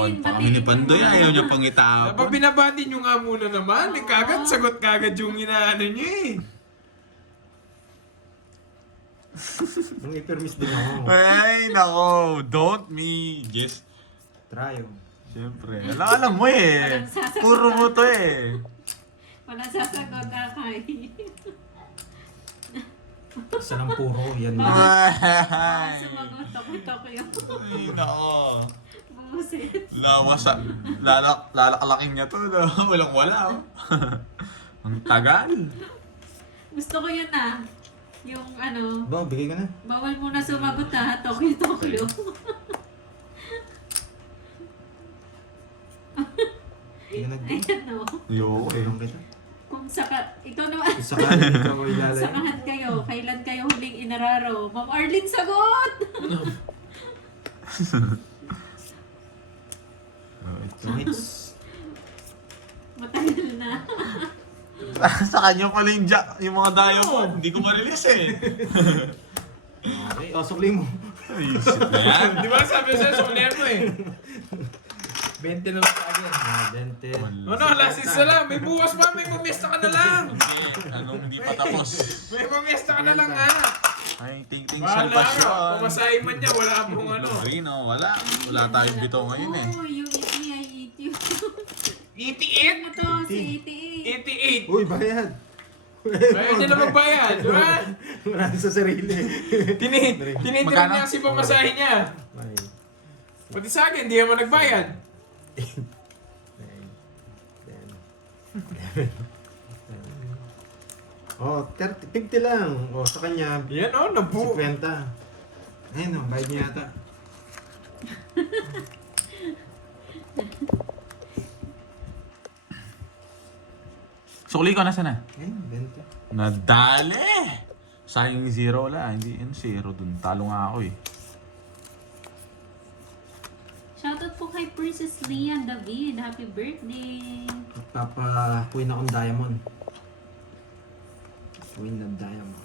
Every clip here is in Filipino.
Kalokohan pa kami ni Pandoy. Ayaw niya pang Dapat itapon. binabati nyo nga muna naman. Kagad, sagot kagad yung inaano nyo eh. Nung ipermis din ako. Ay, nako. Don't me. Just, Try oh. siyempre. Alam mo eh. Puro mo to eh. Wala sasagot Akay. Isa lang puro. Yan mo. Ay, Sumagot ako Tokyo. ay, nako. Buset. Lawasa, lalakalakin niya to. No? Walang wala. Oh. Ang tagal. Gusto ko yun ah. Yung ano, Ba, bigay ka na. bawal mo na sumagot ha, Tokyo. Hindi ka nag-go. Ayan o. Yo, eh. Tulong kita. Kung ikaw naman. Isa ka, ikaw ay lalay. Sakahan kayo. Kailan kayo huling inararo? Ma'am Arlene, sagot! Hits. Matagal na. Sa kanya pala yung mga dayo ko. Hindi ko ma-release eh. Okay, sukli mo. Ay, shit na yan. Di ba sabi sa'yo, sukulihan mo eh. 20 na lang agad. Dente. Ano, last isa lang. May buwas pa, may mamiesta ka na lang. Hindi, hindi pa tapos. May mamiesta ka na lang ha. Ay, ting-ting Bahala ka. salvation. Pumasahin man niya, wala pong ano. Rino, wala. Wala tayong bito ngayon eh. Oo, you eat me, I eat you. 88? Ano to? Si 88. 88. Uy, bayad. Bayad niya na magbayad, di ba? Wala sa sarili. Tinitirap Magkano? niya kasi pamasahin niya. Ay. Pati sa akin, hindi naman nagbayad. 9, 10, 11. Oh, 30, 50 lang. Oh, sa kanya, Yan o, nabu. 50. Ayun oh, bayad niya yata. Sukli ko, nasa na? Ayun, 20. Nadali! Sayang yung zero wala. Hindi, ano zero dun. Talo nga ako eh. Shoutout po kay Princess Lian David. Happy birthday! Papakuin akong diamond. Queen of diamond.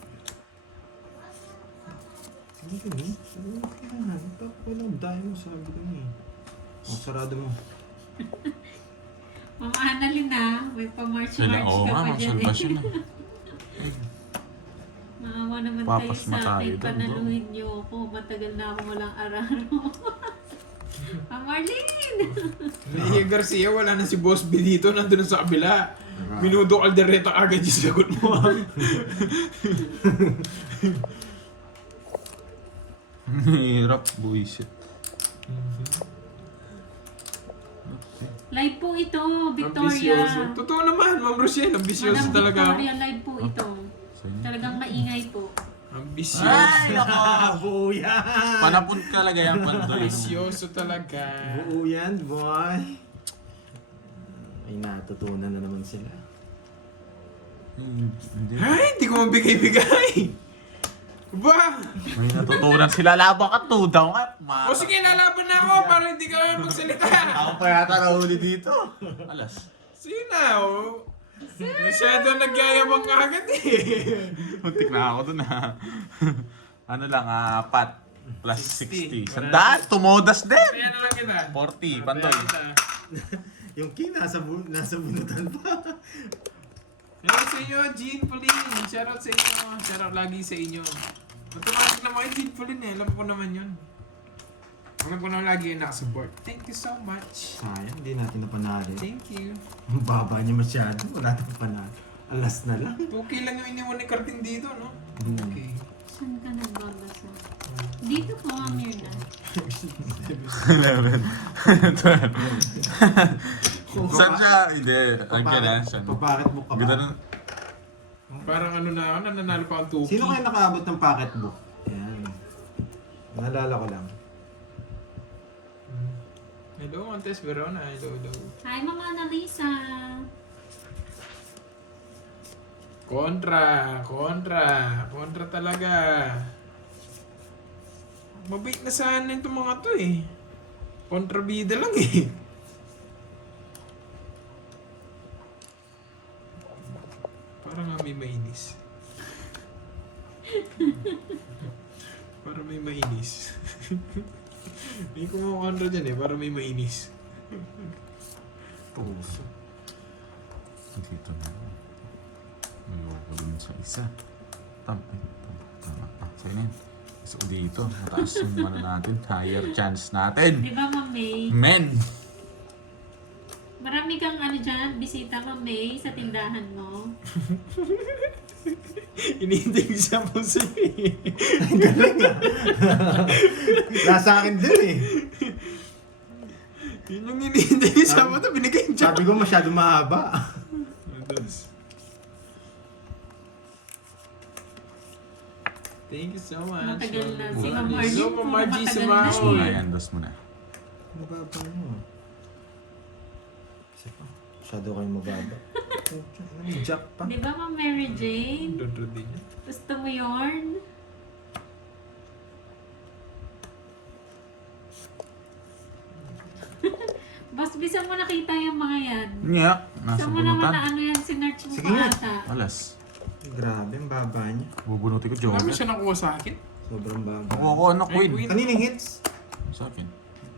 Sabi ko eh. Sabi ko, kailangan. Papakuin akong diamond. Sabi ko eh. Oh, sarado mo. Mama Annalyn na, may pa-march-march Sila, oo ka nga, pa dyan magsalbasyon eh. na. Maawa naman Papas kayo sa matayo akin. doon, Panaluhin niyo ako. Matagal na ako walang araro. Ma'am Arlene! Nia Garcia, wala na si Boss B dito. Nandun na sa kabila. Minuto Caldereta agad yung sagot mo. Hirap, buwisit. Live po ito, Ambisyoso. Victoria. Totoo naman, Ma'am Rochelle. Ambisyoso Madam talaga. Victoria, live po ito. Talagang maingay po. Ambisyoso. Ay, nako! Buo yan! Panapun talaga yan, Pandoy. Ambisyoso talaga. Buo yan, boy! Ay, natutunan na naman sila. Hindi. Ay, hindi ko mabigay-bigay. Ba? May natutunan sila. Laban ka, 2 down at O sige, lalaban na ako para hindi ka magsalita. Ako pa yata nahuli dito. Alas. Sige na, o. Masyado nagyayabang ka agad eh. Muntik na ako dun ha. Ano lang, 4 plus 60. 60. Sandaan, tumodas din. Kaya na lang kita. 40, Pandoy. Yung king nasa bunutan pa. Shoutout sa inyo, Jean Pauline. Shoutout sa inyo. Shoutout lagi sa inyo. Automatic naman kayo, Jean Pauline eh. Alam ko naman yun. Alam ko naman lagi yung nakasupport. Thank you so much. Sayang, hindi natin napanalo. Thank you. Ang baba niya masyado. Wala tayong panalo. Alas na lang. 2K lang yung iniwan ni Cartin dito, no? Okay. Saan ka nagbabasa? Dito po, Amirna. 11. 12. Saan siya? Hindi. Ang kaya siya. Papacket book ka ba? Ganda nun. Parang ano na ako, nananalo pa ang 2K. Sino kaya nakaabot ng packet book? Yan. Naalala ko lang. Hello, Montes Verona. Hello. Hi, Mama Annalisa. Kontra talaga. Mabait na sana itong mga to eh. Kontrabida lang eh. Parang nga may mainis. Parang may mainis. May kumukontra dyan eh, parang may mainis. Puso. Dito na. Ayoko dun sa isa. Tama. Sa'yo na yun. So dito, mataas yung ano natin. Higher chance natin. Di ba, Ma'am May? Men! Marami kang ano dyan, bisita, Ma'am May, sa tindahan mo. Iniintay ko siya po sa Galing ah. Nasa akin din eh. Yun yung iniintay ko siya po. Binigay niya. Sabi ko masyado mahaba. Thank you so much. Matagal na. Si Ma'am Ma'am Margie, So, Ma'am Margie, matagal sumama. Dos mo na yan, dos mo na. Mababa mo. Kasi pa, masyado kayo mababa. May jack pa. Di ba, Ma'am Mary Jane? Dodro din niya. Gusto mo yarn? Boss, bisa mo nakita yung mga yan. Nga, nasa Saan mo naman na bunutan. ano yan, sinerch mo Sige pa nga. ata. Alas. Grabe, ang baba niya. Bubunutin ko, Marami Joker. siya nakuha sa akin. Sobrang baba. Ako ako, ano, Ay, Queen. Queen. Kaninang hits? Sa akin.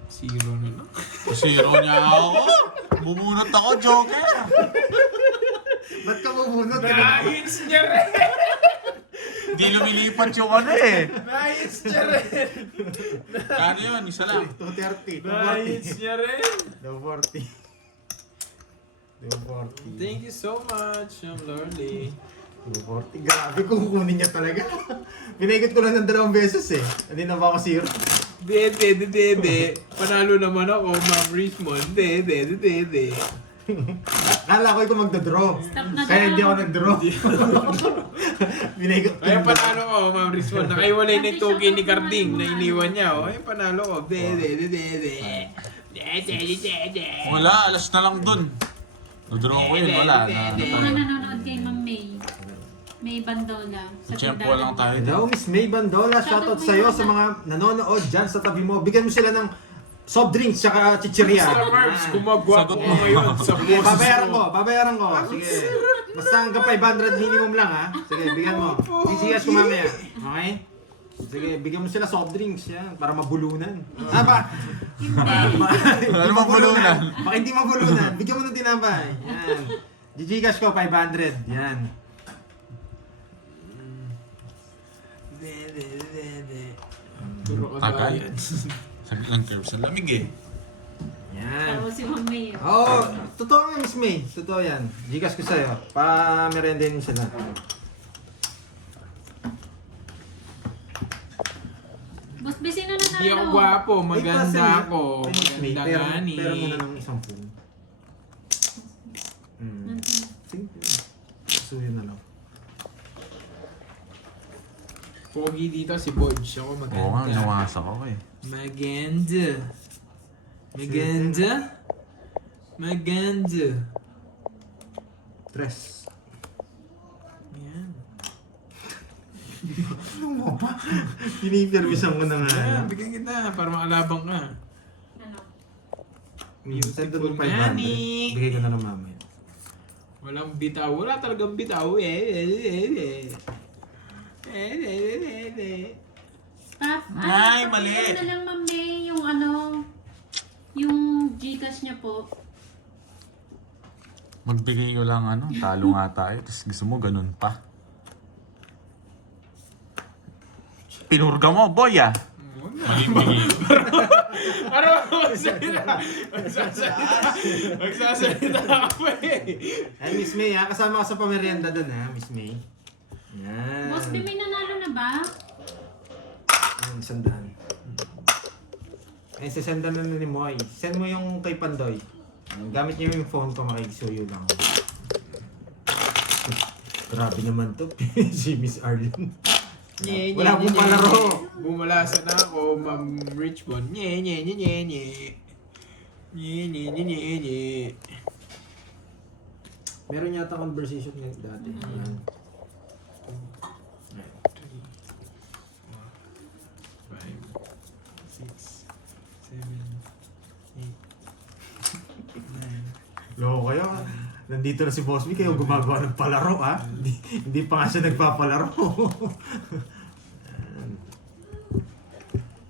Zero na lang. Zero niya ako. Bubunot ako, Joker. Ba't ka mabunot? Nais niya rin! Di lumilipat yung ano eh. Nais niya rin! Kano yun? Isa lang. 230. Nais 240. niya rin! 240. 240. Thank you so much, Ma'am Lorly. 240. Grabe kung kukunin niya talaga. Pinaikot ko lang ng 2 beses eh. Hindi na ba ako zero? Dede. Panalo naman ako, Ma'am Richmond. Dede. Akala ko ikaw magda-draw. Stop na Kaya hindi daw. ako nag-draw. Pinaikot ko Kaya yung panalo ko, Ma'am Richmond. Nakaiwalay na yung token ni Carding na iniwan niya. Oh. Ay, panalo ko. Dede. Wala, alas na lang dun. Nadraw ko yun, wala. Mga nanonood kay Ma'am May. May Bandola. Sa Tiyempo tindahan lang mo. tayo. Hello, Miss May Bandola. Shoutout sa'yo sa mga nanonood dyan sa tabi mo. Bigyan mo sila ng soft drinks tsaka chichirya. Sir Marbs, gumagwa Sagot ko mo. ngayon sa Sige, boses babayaran ko. Sige. Basta hanggang 500 minimum lang ha. Sige, bigyan mo. Sisiyas ko mamaya. Okay? Sige, bigyan mo sila soft drinks yan para mabulunan. Ah, ba? Ano mabulunan? Baka hindi mabulunan. Bigyan mo ng tinapay. Yan. Gcash ko 500. Yan. Duro ka sa Tagay. akin. Sabi lang curve sa lamig eh. Yan. Tapos si Ma'am May. Oo, totoo nga Miss May. Totoo yan. Gcash ko sa'yo. Pa-merendahin sila. Boss, busy na nanalo. Hindi ako gwapo, maganda ako. Ay, Miss May, Maganda gani. pero muna ng isang phone. Sige. Suyo na lang. Pogi dito si Bodge. Ako Oo nga, maganda. nawasak ako eh. Maganda. Maganda. Tres. Yan. Ano mo ba? Pinipirmisan ko na nga. Yan, bigyan kita para makalabang ka. Ano? Send doon Beautiful 500. Nani. Bigay ko na lang mamaya. Walang bitaw. Wala talagang bitaw. Tap, Ay, mali. Ano na lang, Ma'am May, yung ano, yung Gcash niya po. Magbigay ko lang ano, talo nga tayo. Tapos gusto mo, ganun pa. Pinurga mo, boy ah. Magbigay. Ano magsasalita? Magsasalita ka pa eh. Ay, Miss May ha. Kasama ka sa pamerienda doon ha, Miss May. Yan. Boss, may nanalo na ba? Yan, 100. Ay, sisendan na ni Moy. Send mo yung kay Pandoy. Gamit niyo yung phone ko, makikisuyo lang. Grabe naman to. Si Miss Arlene. Wala akong palaro. Bumalasan na ako, Ma'am Richmond. Nye. Meron yata conversation ngayon dati. Yan. 5, 6, 7, 8, 9. Loko kayo. Nandito na si Boss B, kayo gumagawa ng palaro ha. Hindi pa nga siya nagpapalaro.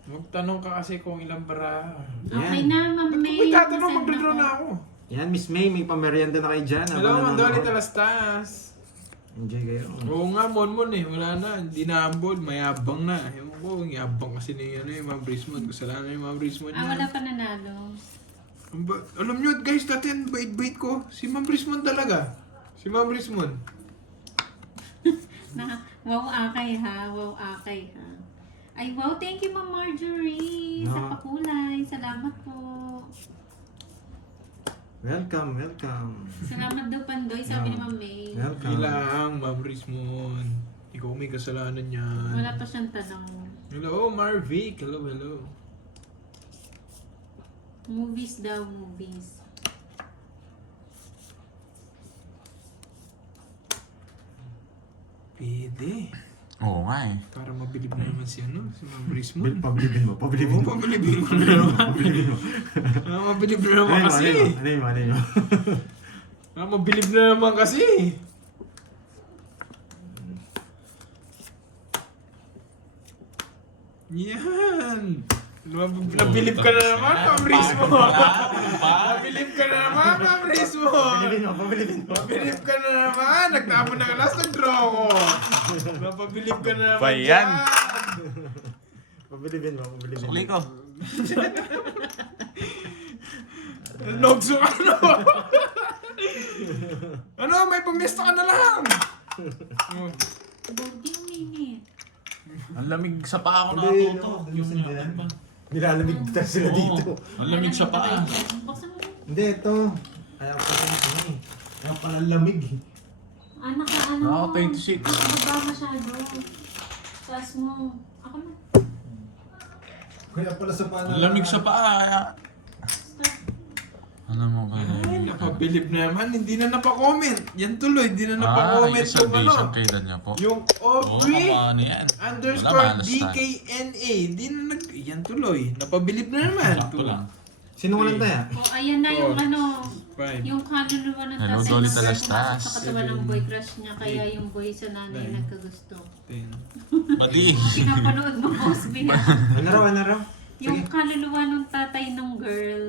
Huwag Magtanong ka kasi kung ilang bara. Okay na, Ma'am Ba't May. may tatanong? Masend Mag-draw ako. na ako. Yan, Miss May, may pamerienda na kayo dyan. Hello, habang Mandoli nanonood. Talastas. Enjoy kayo. Oo nga, Monmon eh. Wala na. Hindi na ambol. Mayabang na. Ewan ko, ang yabang kasi na yun eh. Mga Brismond. Kasalanan yung mga Brismond Ah, wala pa nanalo. Alam nyo guys, dati ang bait-bait ko. Si Ma'am Brismond talaga. Si Ma'am Brismond. Wow, akay ha. Wow, akay ha. Ay, wow, thank you, Ma'am Marjorie. Sa No. pakulay. Salamat po. Welcome, welcome. Salamat daw, Pandoy. Sabi ni Ma'am May. Welcome. Ilang, Ma'am Brismond. Ikaw may kasalanan yan. Wala pa siyang tanong. Hello, Marvic. Hello, hello. Movies daw, movies. Pwede. Oo nga eh. Para mabilib na naman si ano, si Ma'am Brismond. Pabilibin mo, pabilibin Oo, mo. pabilibin mo na naman. Mabilib na naman kasi. Ano mo? Mabilib na naman kasi. Yan. Nabilib ka na naman, Ma'am Brismond. Nabilib ka na naman, Ma'am Brismond. Pabilibin mo. Mabilib ka na naman. Nagtapon ng alas, nag-draw ko. Napabilib ka na naman. Bayan. Pabilibin mo. Sukli ko. Nogso ka na. Ano, may pangesta ka na lang. Bogey, uminit. Ang lamig sa paa ko Hindi, nakatuto. no, hindi. Nilalamig tayo sila dito. Ang lamig sa paa. Buksan mo. Hindi, ito. Ayaw ko ito. Ayaw pala lamig. Anak ka, ano? Ako, 26. Baba masyado. Taas mo. Ako na. Kaya pala sa paano. Ang lamig sa paa. Alam mo ka. Ay, napabilib na naman. Hindi na napakomment. Yan tuloy, hindi na Yung napakomment yung ano. salvation kailan niya po. Yung Oo, Aubrey ano yan. underscore Wala, malas tayo. DKNA. Hindi na nag... Yan tuloy. Napabilib na naman. Sakto lang. Sino walang taya? O, ayan na yung Four. ano. Five. Yung kaluluwa ng Hello, tatay Dolly ng girl Talastas. pumasok sa katawan ng boy crush niya. Kaya Eight. yung boy sa nanay Nine. nagkagusto. 10. Madi. Pinapanood mo, Cosby. Ano raw? Yung kaluluwa ng tatay ng girl,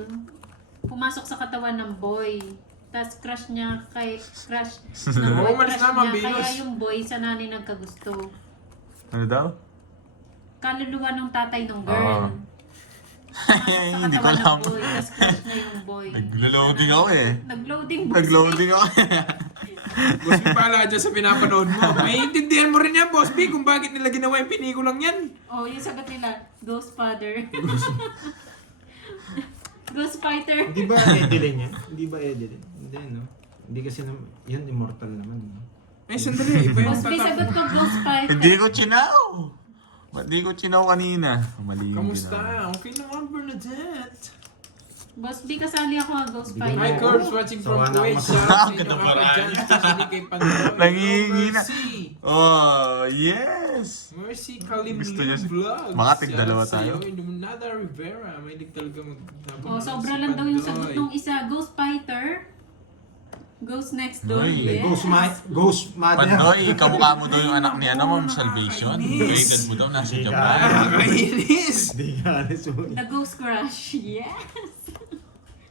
pumasok sa katawan ng boy. Tapos crush niya kay crush ng boy Oo, malis crush na, Ma'am niya. Kaya Venus. yung boy sa nanay nagkagusto. Ano daw? Kaluluwa ng tatay ng Oo. girl. Pumasok sa Hindi ko katawan alam. ng boy. Tapos crush niya yung boy. Naglo-loading ako eh. Nag-loading boy. Nag-loading ako eh. Boss B, pala dyan sa pinapanood mo. Maiintindihan mo rin yan, Boss B, kung bakit nila ginawa yung pinikulang yan. Oh, yung sagot nila, Ghost Father. Ghost Fighter. Hindi ba Edeline yan? Hindi ba Edeline? Hindi, no? Hindi kasi yun immortal naman. No? Ay, sandali. Iba yung Boss B, sagot tatapos. ko Ghost Fighter. Hindi ko chinaw. Ba't di ko chinaw kanina? Mali yung Kamusta? ginawa. Okay naman, Bernadette. Boss B, kasali ako Ghost Hindi Fighter. Hi, Corbs, watching from Sawa na Kuwait. ako Shout out sa Ganda inyo pa kapag rin. dyan, especially kay Pandoy. Nangihingi na. Mercy. Oh, yes. Mercy Kalim Gusto niya si- Vlogs. Mga tig-dalawa Shout out tayo. sa'yo, Illuminada Rivera. Mahilig talaga Oh, sobra lang daw yung sagot nung isa. Ghost Fighter. Ghost next door. Uy. Yes. Ghost Mother. Pandoy, kamukha mo daw yung anak ni ano, Ma'am Salvation. Rated mo daw, nasa Japan. Nakakainis. Hindi nga, alis mo. The Ghost Crush. Yes.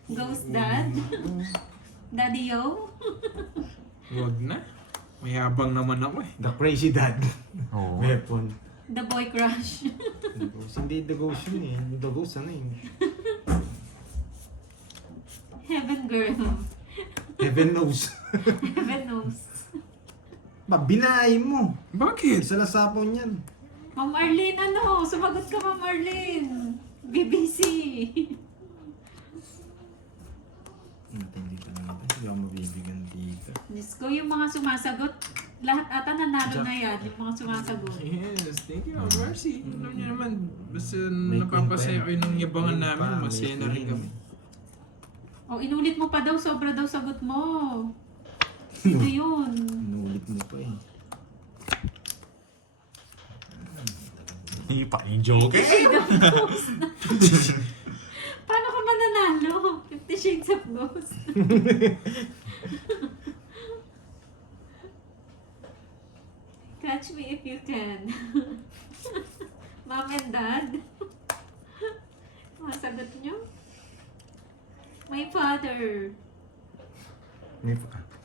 Ghost Dad. Daddy Yo. Huwag na. Mayabang naman ako eh. The Crazy Dad. Oo. Weapon. The Boy Crush. The Ghost. Hindi The Ghost yun eh. The Ghost ano yun? Heaven Girl. Heaven knows. Heaven knows. Ba, binahin mo. Bakit? Isa lang sapon yan. Ma'am Arlene, ano? Sumagot ka, Ma'am Arlene. BBC. Natin dito lang ito. Hindi ako mabibigyan dito. Diyos ko, yung mga sumasagot, lahat ata nanalo na yan, yung mga sumasagot. Yes, thank you, Mercy. Alam niyo naman, basta May napapasaya kayo ng yabangan May namin, pa, masaya may na rin queen. kami. O, inulit mo pa daw, sobra daw sagot mo. Sino yun? Inulit mo pa eh. Ipa yung joke eh. Shade of Ghost. Paano ka mananalo? 50 Shades of Ghost. Catch me if you can. Mom and Dad. Masagot nyo? My father.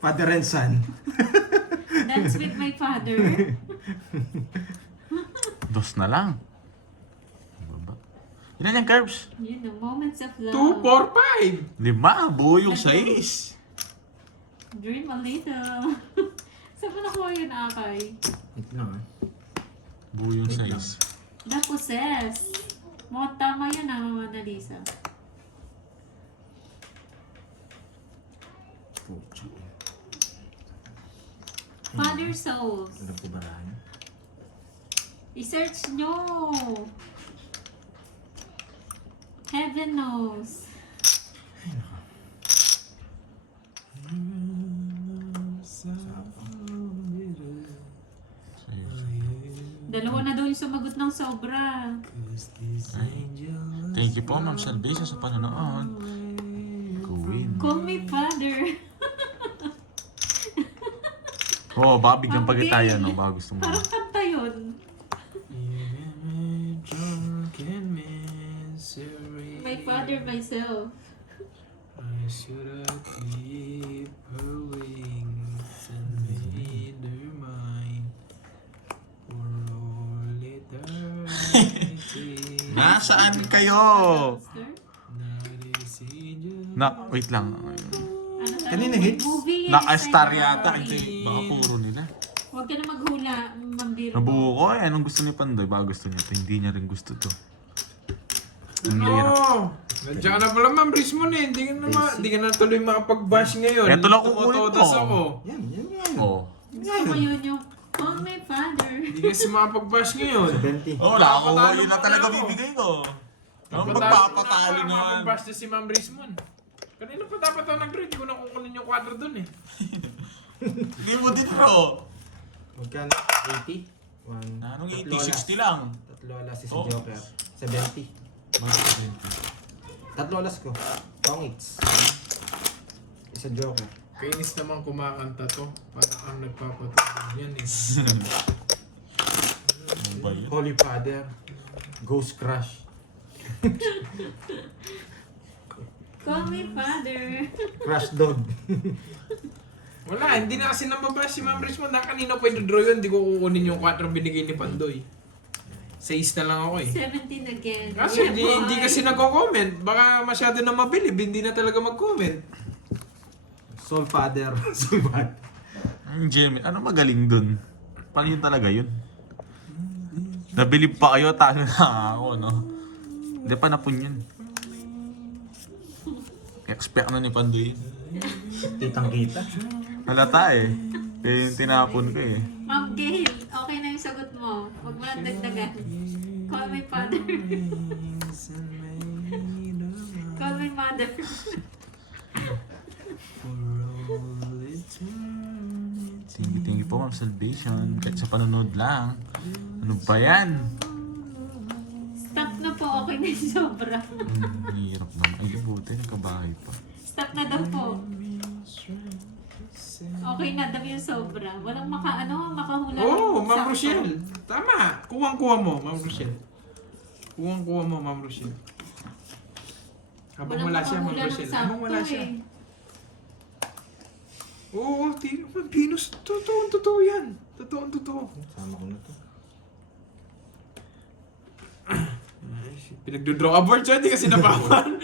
Father and son. Dance with my father. Dos na lang. Ilan yung curves? You know, moments of 2, love. 4, 5. 5. Buo yung 6. Dream a little. Saan mo nakuha yun, Akay? Wait lang ah. Buo yung Wait lang. 6. The Possess. Mukhang tama yun, Mona Lisa. Pucha. Father Souls. Ano po ba yan? I-search nyo. Heaven knows. Dalawa na daw yung sumagot ng sobra. Thank you po, Ma'am Salvation, sa panonood. Queen. Call me father. Oo, baka biglang pagkitayan, no? Baka gusto mo. Parang kanta yun. My father, myself. I should have keep her wings and made her mine for all eternity. Nasaan kayo? Oscar? Wait lang. Ano Kanina hits? Movie eh. Naka-star Cyber yata. Story. Hindi, baka puro nila. Huwag ka na maghula, mambiro. Nabuo ko eh. Anong gusto ni Pandoy? Baka gusto niya ito. Hindi niya rin gusto to. Ang hirap. Oo! Nandiyan ka na pala, Ma'am Rismon eh. Hindi ka na tuloy makapag-bash ngayon. Eto lang kukunin Tumutodas mo. ako. Yan. Oo. Gusto ko yun yung call my father. Hindi kasi makapag-bash ngayon. 70. Oo, nakakuha yun na talaga bibigay ko. Ang magpapatalo na yan. Makapag-bash na si Ma'am Rismon. Kanina pa dapat ako nag-draw. Hindi ko na kukunin yung 4 dun eh. Hindi mo din bro. Magkano? 80? Anong Tatlo 80? alas. 60 lang. Tatlo alas si Oh. Joker. 70. Tatlo alas ko. Tongits. Isa Joker. Kainis naman kumakanta to. Parang ang nagpapatulong yan eh. Ano ba yun? Holy Father. Ghost Crush. Call me father. Crush Dog. Wala, hindi na kasi nababash si Ma'am Rismon. Na kanina pa i-draw yun. Hindi ko kukunin yung 4 binigay ni Pandoy. 6 na lang ako eh. 17 again. Kasi Yeah, hindi boy. kasi nagko-comment. Baka masyado na mabilib, hindi na talaga mag-comment. Soul Father. Soul Father. Ang Jimmy, ano magaling dun? Paano yun talaga yun? Nabilib pa kayo, talo na ako, no? Hindi pa napun yun. Expect na ni Pandoy yun. Kitang kita. Halata eh. Kaya yung tinapon ko eh. Ma'am Gail, okay na yung sagot mo. Huwag mo lang dagdagan. Call my father. Call my mother. Thank you po, Ma'am Salvation. Kahit sa panonood lang. Ano ba yan? Stop na po, okay na yung sobra. Hirap naman. Ay, buti, nagkabahay pa. Stop na daw po. Okay na daw yung sobra. Walang makahula. Oo, ng Ma'am sakto. Rochelle. Tama. Kuwang-kuha mo, Ma'am Rochelle. Kuwang-kuha mo, Ma'am Rochelle. Habang Walang wala siya, Ma'am makahula ng Rochelle. sakto Habang wala siya. eh. Oo, tingnan mo, Venus. Totoo yan. Totoo. Sama ko na to. Pinagdodraw ka board siya, di kasi napawan.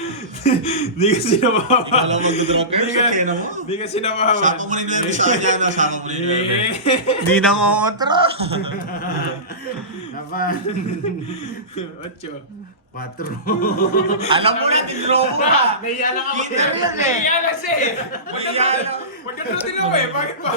Di kasi napawan. Ikaw lang mag-draw Di ka- Di kasi napawan. Saka mo na yung sa kanya na, saka mo na yung Eh. Hindi na kontra. Napan. 8. 4. Alam mo na, din-draw mo na. Naiya lang ako. Kita rin eh. Iya kasi. Magkatro din ako eh. Bakit ba?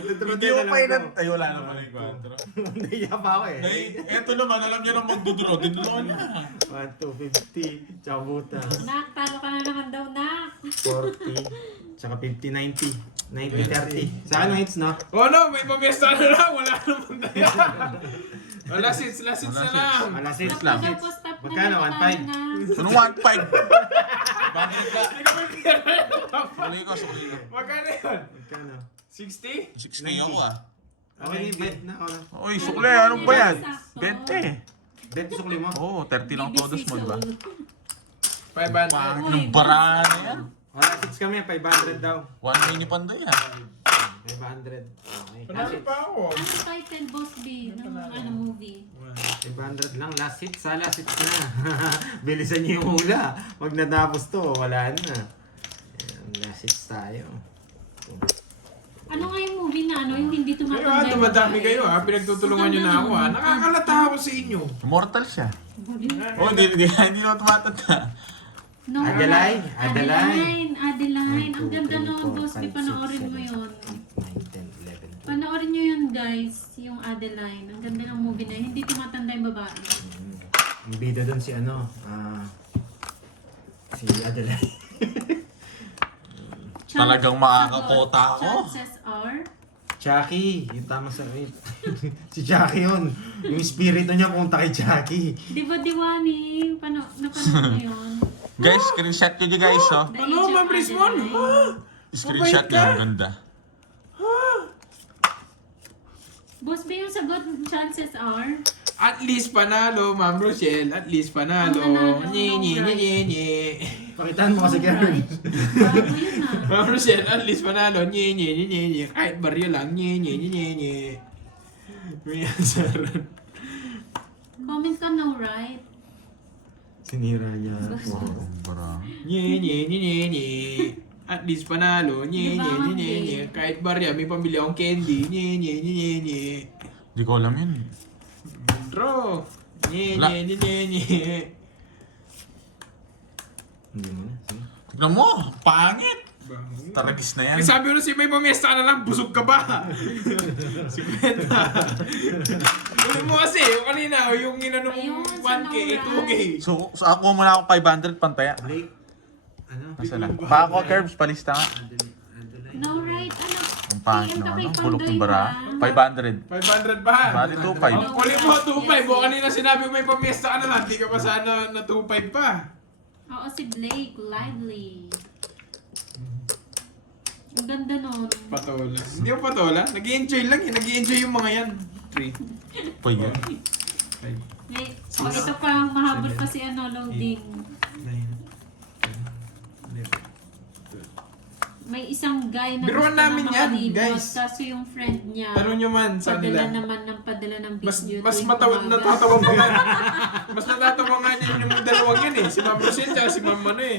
Hindi mo pa inan. Ay, wala na pala yung kontra. Naiya pa ako eh. Eto naman, alam niya na mag-draw. Din-draw niya. 1, 2, 50. Tsaka buta. Nak, talo ka na naman daw, Nak. 40. Tsaka 50, 90. 90, 30. Sa ano hits na? Oh no, may pamesta na lang. Wala naman tayo. Last hits na lang. Alas hits Stop lang. na daw po, stop na. Magkano? daw, 1.5? na. Anong 1.5? Bakit ka? Hindi ka magkira. Suli ko, suli ko. Magkano yun? Magkano? 60? 60 ako ah. Okay, bet na ako na. Uy, sukli, ano ba yan? 20. 20 sukli mo. Oo, 30 lang todos mo, diba? 500. Pangit ng bara na yan. Last hits kami, 500 daw. 1 mini panda yan. 500. Okay. Panalo pa ako. Ano title, Boss B, ng ano movie? 500 lang, last hits ha, last hits na. Bilisan niyo yung hula. Pag natapos to, wala na. Ayan, last hits tayo. Ano nga yung movie na ano, yung hindi Kayo tumatanda yung dumadami babae? kayo pinagtutulungan nyo na ako Nakakalata ako sa inyo. Immortal siya. Buli. Oh, hindi naman tumatanda. No, Adeline, Adeline. Adeline. Ang 1, 2, ganda 3, noon, 4, Boss B. 5, Panoorin 6, mo 7, yun. 8, 9, 10, 11. Panoorin nyo yun, guys. Yung Adeline. Ang ganda ng movie na yun. Hindi tumatanda yung babae. Ang bida doon si ano, si Adeline. Talagang makakakota ako. Chances are. Chucky, yung tama sa si Chucky yun. Yung espiritu niya punta kay Chucky. Di ba Diwani? Napanood mo yun? Guys, screenshot nyo nyo guys, oh. The Ano, Age of Ma'am Rizmon? Adeline. Screenshot Mabait ka. nyo, ang ganda. Boss B, yung sagot, chances are. At least panalo, Ma'am Rochelle. At least panalo. Ang nanalo, Nye, nye, nye, nye, nye. Pakitaan mo kasi Karen. Alright. Bago yun ah. Ma'am Rochelle, at least panalo. Nye, nye, nye, nye, nye. Kahit baryo lang. Nye, nye, nye, nye, nye. May asaran. Comment ka no, right? Sinira niya. Ang bara. Nye, nye, nye, nye, nye. At least panalo. Nye, Diba, nye, nye, nye, Ma'am nye. Kahit barya, may pamili akong candy. Nye, nye, nye, nye, nye. Hindi ko alam yun. Draw. Nye, Wala. nye, nye, nye, nye. Hindi mo na. Sige. Tignan mo, pangit. Taragis na yan. Eh, sabi ko na si may pamiesta ka na lang, busog ka ba? 50. Ulit mo kasi, yung kanina, yung inano Ayun, mong sa 1K, Laura. 2K. So ako muna ako 500 pantaya. Blake. Ano? Nasa na? Baka ako, Curbs, palista nga. Adeline. No, right? Ano? Ang pangit PM na ka kay ano, bulok ng Pandoy, bara. ha? 500. 500 ba? Bali 2.5. Ang kulit mo, 2.5. O kanina sinabi ko may pamiesta ka na lang, di ka pa sana na 2.5 pa. Oo, si Blake Lively. Ang ganda nun. Patola. Hindi mo patola? Nag-i-enjoy lang eh. Nag-i-enjoy yung mga yan. 3. Pa yan. May, ito pa, mahabol pa si ano, loading. 9. May isang guy na Biruan gusto namin na yan, makalibot, guys. kaso yung friend niya, Tanong nyo man sa padala nila. naman ng padala ng Mas video. mas tuwing matawa, umaga. natatawa pa nga. Mas natatawa nga niya yung dalawang yan eh. Si Ma'am Rosel tsaka si Ma'am ano eh.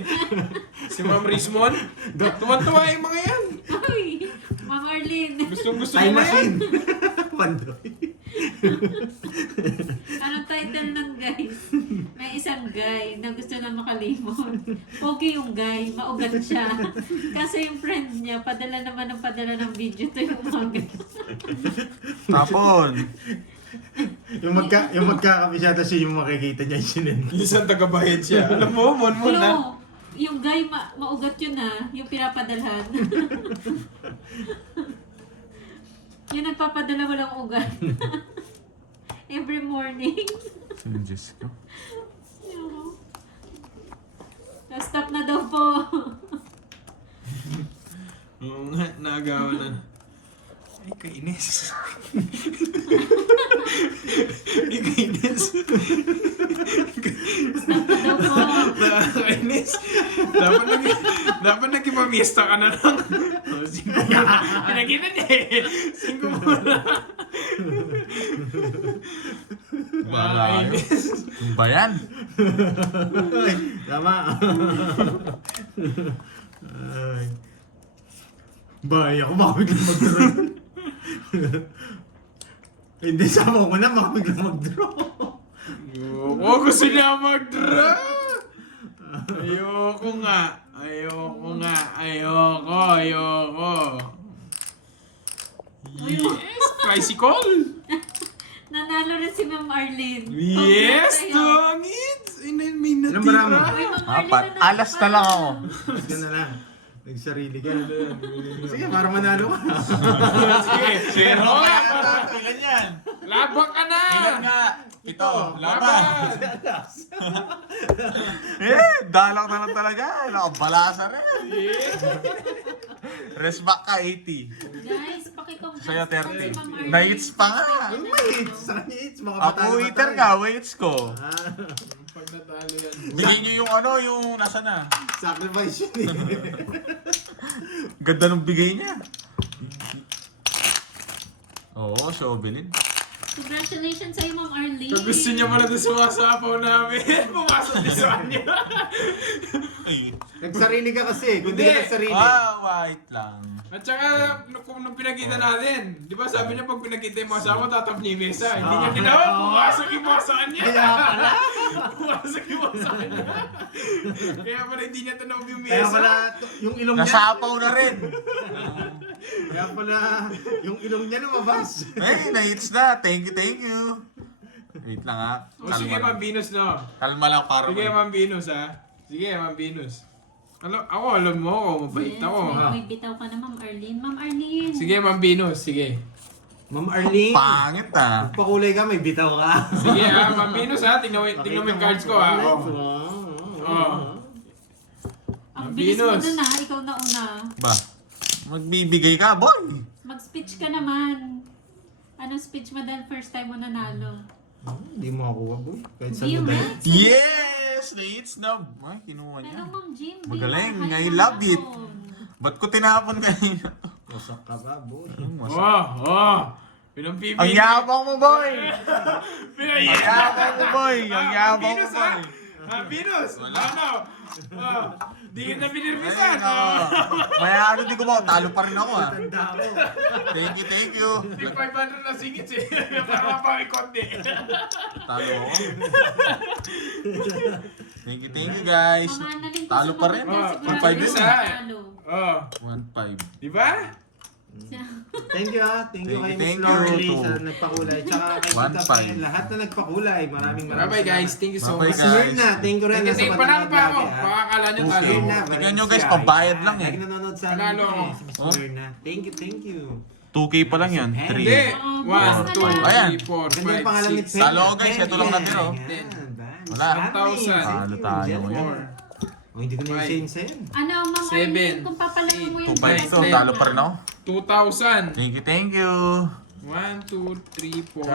Si Ma'am Rizmon. Tuwan-tuwa yung mga yan. Uy! Ma'am Arlene! Gustong-gusto Time mo na yan. machine. Pandoy. Anong title ng guys? May isang guy na gusto na makalimot. Pogi yung guy, maugat siya. Kasi yung friend niya, padala naman ng padala ng video tuwing umaga. Tapon. yung magkakabisyado siya yung makikita niya yung sinin. Isang tagabayad siya. Alam mo, mon na. No, yung guy, maugat yun ah, yung pinapadalhan. Yung nagpapadala walang ugat. Every morning. Sino Jessica? Stop na daw po. Oo nga, naagawa na. Ay, kainis. Ay, kainis. Stop na daw po. Nakakainis. Dapat nagkipamiesta ka na lang. Oh, 5 muna. Pinagina niya eh. 5 muna. Nakakainis. Yung ba yan? Tama. Ay. Bay, ako makabiglang mag-draw. Hindi, sama ko na makabiglang mag-draw. Ayoko, gusto niya mag-draw. Ayoko nga. Ayoko. Yes, tricycle. Nanalo rin si Ma'am Arlene. Yes, Congrats sa'yo. dongits. May Ilang marami? natira. Uy, Ma'am Arlene, Apat. nanalo Alas ka. na lang ako. Sige na lang. Nagsarili ka. Sige, para manalo ka. Sige, zero ka. Ganyan. Laban ka na. nga. Ito, Laban. Dalang na lang talaga. Nakabalasa rin. Rest back ka 80. Guys, pakicongrats Sa'yo po 30. si Ma'am Arlene. Na-hits pa nga. May hits. Sa kanya hits. Mga Ako waiter nga, weights ko. Ah. Pag natalo Panalo yan. Bigay nyo yung ano, yung nasa na. Sacrifice yun eh. Ganda ng bigay niya. Oo, Shovelin. Congratulations sa'yo, Ma'am Arlene. Kung gusto niya pala doon sumasapaw namin, pumasok din sa kanya. Ay. Nagsarili ka kasi. Kung di Hindi. ka nagsarili. White lang. At saka, nung pinakita natin, di ba sabi niya pag pinakita yung mga asawa, tatap niya yung mesa. Hindi niya ginawa, pumasok yung mga sa kanya. Kaya pala. Pumasok yung mga sa kanya. Kaya pala hindi niya tanaw yung Kaya mesa. pala yung ilong niya. Nasapaw na rin. Kaya pala yung ilong niya lumabas. Hey, na-hits na. Thank you. Wait lang ha. O sige, Ma'am Venus, no? Kalma lang para Sige, Ma'am Venus, ha? Sige, Ma'am Venus. Alam mo ako, mabait Yes, ako. may bitaw ka na, Ma'am Arlene. Ma'am Arlene. Sige, Ma'am Venus, sige. Ma'am Arlene. Pangit ah. Pakulay ka, may bitaw ka. Sige, ha? Ma'am Venus, ha? Tingnan mo yung cards ko, ha? Oh. Oh. Ang Ma'am bilis mo Venus. dun, ha? Ikaw na una. Ba? Magbibigay ka, boy. Mag-speech ka naman. Anong speech mo dahil first time mo nanalo? Hindi mo makuha, boy. Kahit saan Be mo dali. Rex. Yes! Na-hits na. Ay, kinuha niya. Hello, Ma'am Jim. Be Magaling. Rex. I Hi, love it. hapon. Ba't ko tinapon kanina? Wasak ka ba, boy? Pinampipili. Ang yabang mo, boy! Pinay- Ang yabang mo, boy! Ang yabang mo, Venus, ha? boy! Venus! Wala. Ano? Di kita Ayun, binirmisan. Maya ano, di ko ba? Talo pa rin ako ah. Tanda ko. Thank you. Di 500 na singit eh. Para mapawi konti. Talo ako. Thank you guys. Mama Annalyn, Talo pa rin. sigurado 1.5 yung is talo. Oh, 1.5. di ba? Thank you ha. Thank you kay Miss Thank you. Lorelei sa nagpakulay. Tsaka kay Tita 1.5. Pen. Lahat na nagpakulay. Maraming Bye-bye guys. Thank you so Bye-bye, much. guys. Smyrna, thank you rin. Thank you, panalo pa ako. lagi, ha. Baka akala nyo talo. Smyrna, Tingnan nyo, Valencia. guys, pambayad lang eh. Lagi nanonood sa Panalo ako. Oh. Smyrna. Thank you. 2K pa lang yan. Hindi. 3. 1, 2, Ayan. 3, 4, Ganda yung pangalan ni 5, 6, Pen. Talo ako, guys. Ito lang natin, oh. Wala. 1,000. Talo tayo ngayon. Oh, hindi ko na yung send. Ano, Ma'am 7, Arlene, kung papalaro mo yung 2.5 ito. Nine. Talo pa rin ako. 2,000. Thank you. 1, 2, 3, 4.